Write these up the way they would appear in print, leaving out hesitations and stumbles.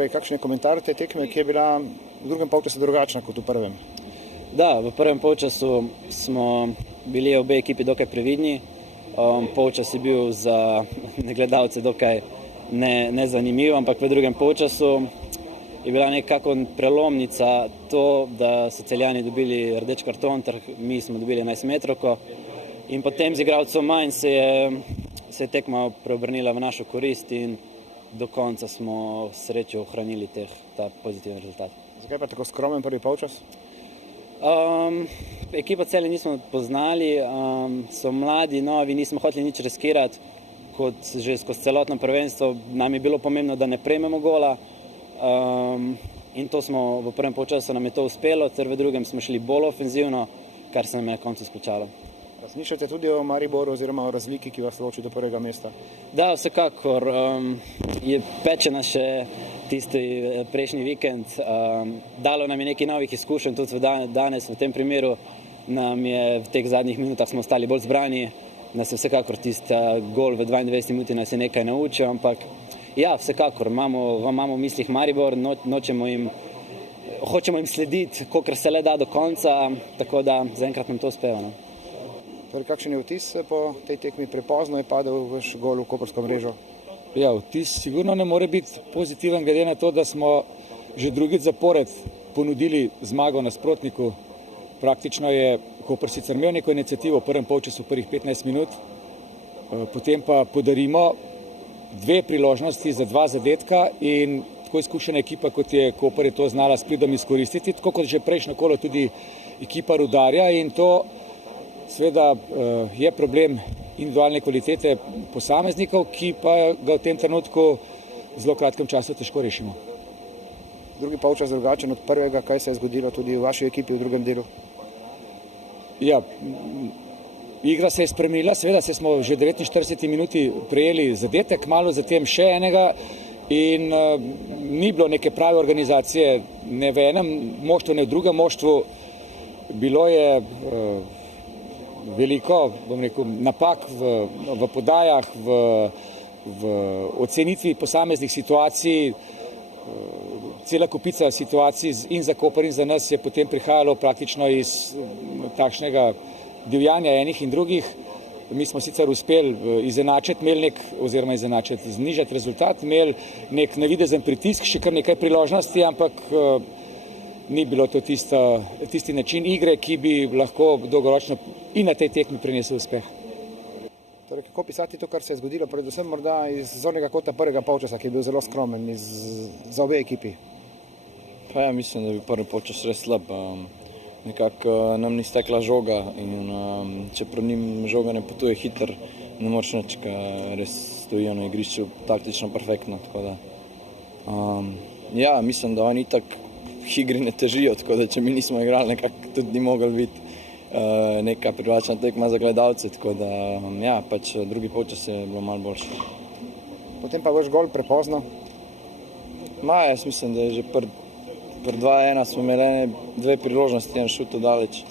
Torej, kakšen je komentar te tekme, ki je bila v drugem polčasu drugačna kot v prvem? Da, v prvem polčasu smo bili obe ekipi dokaj previdni. Polčas je bil za gledalce dokaj nezanimiv, ampak v drugem polčasu je bila nekako prelomnica to, da so Celjani dobili rdeč karton, ter mi smo dobili 11-metrovko. In potem z igralcem manj se je tekma preobrnila v našo korist in do konca smo srečo ohranili ta pozitiven rezultat. Zakaj pa tako skromen prvi polčas? Ekipo Celje nismo poznali, so mladi, novi, nismo hoteli nič riskirati, kot že skozi celotno prvenstvo. Nam je bilo pomembno, da ne prejmemo gola, in to smo v prvem polčasu nam je to uspelo, ter v drugem smo šli bolj ofenzivno, kar se nam je na koncu splačalo. Razmišljate tudi o Mariboru oziroma o razliki, ki vas loči do prvega mesta? Da, vsekakor. Peče nas še tisti prejšnji vikend. Dalo nam je nekaj novih izkušenj, tudi danes v tem primeru nam je v teh zadnjih minutah smo ostali bolj zbrani, nas je vsekakor tisti gol v 22 minuti nas je nekaj naučil, ampak ja, vsekakor imamo v mislih Maribor, hočemo jim slediti, kolikor se le da do konca, tako da zaenkrat nam to uspeva. No. Torej, kakšen je vtis po tej tekmi? Prepozno je padel vaš gol v koprsko mrežo? Ja, vtis sigurno ne more biti pozitiven, glede na to, da smo že drugič zapored ponudili zmago nasprotniku. Praktično je Koper sicer imel neko iniciativo v prvem polčasu, prvih 15 minut, potem pa podarimo 2 priložnosti za 2 zadetka in tako izkušena ekipa, kot je Koper, je to znala s pridom izkoristiti, tako kot že prejšnjo kolo tudi ekipa Rudarja, in to seveda je problem individualne kvalitete posameznikov, ki pa ga v tem trenutku v zelo kratkem času težko rešimo. Drugi polčas drugačen od prvega, kaj se je zgodilo tudi v vaši ekipi v drugem delu? Ja, igra se je spremenila, seveda smo že v 49 minuti prejeli zadetek, malo zatem še enega in ni bilo neke prave organizacije, ne v enem moštvu, ne v drugem moštvu. Bilo je veliko, bom rekel, napak v podajah, v ocenitvi posameznih situacij. Cela kupica situacij in za Koper in za nas je potem prihajalo praktično iz takšnega divjanja enih in drugih. Mi smo sicer uspeli izenačiti, znižati rezultat, imeli nek navidezen pritisk, še kar nekaj priložnosti, ampak ni bilo to tisti način igre, ki bi lahko dolgoročno in na tej tekmi prinesel uspeh. Torej, kako pisati to, kar se je zgodilo, predvsem morda iz zornega kota prvega polčasa, ki je bil zelo skromen za obe ekipi? Pa ja, mislim, da bi prvi polčas res slab. Nekako nam ni stekla žoga in čeprav njim žoga ne potuje hitro, ne moreš nič, res stojijo na igrišču taktično perfektno. Tako da, ja, mislim, da oni itak igri ne težijo, tako da če mi nismo igrali, nekako tudi ni mogli biti neka privlačna tekma za gledalce, tako da ja, pač drugi polčas je bilo malo boljše. Potem pa vaš gol prepozno? Jaz mislim, da je že pri 2-1 smo imeli 2 priložnosti, en šut daleč,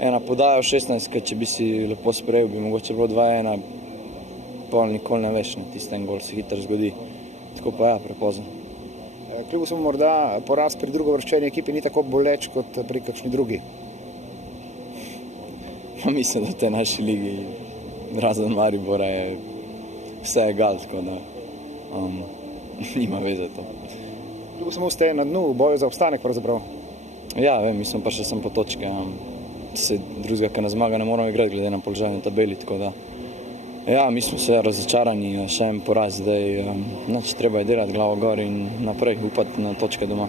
ena podaja v 16, če bi si lepo sprejel, bi mogoče bilo 2-1, pol nikoli ne veš, tisti en gol se hitro zgodi, tako pa ja, prepozno. Kljub smo morda poraz pri drugovrščeni ekipi ni tako boleč kot pri kakšni drugi? Mislim, da v tej naši ligi, razen Maribora, je vse egal, tako da nima veze to. Kljub smo ste na dnu v boju za obstanek pravzaprav? Ja, vem, mi smo prišli sem po točke, se drugega, ki na zmaga ne moramo igrati, glede na položaj na tabeli, tako da ja, mi smo se razočarani, še en poraz, zdaj treba je delati glavo gor in naprej, upati na točke doma.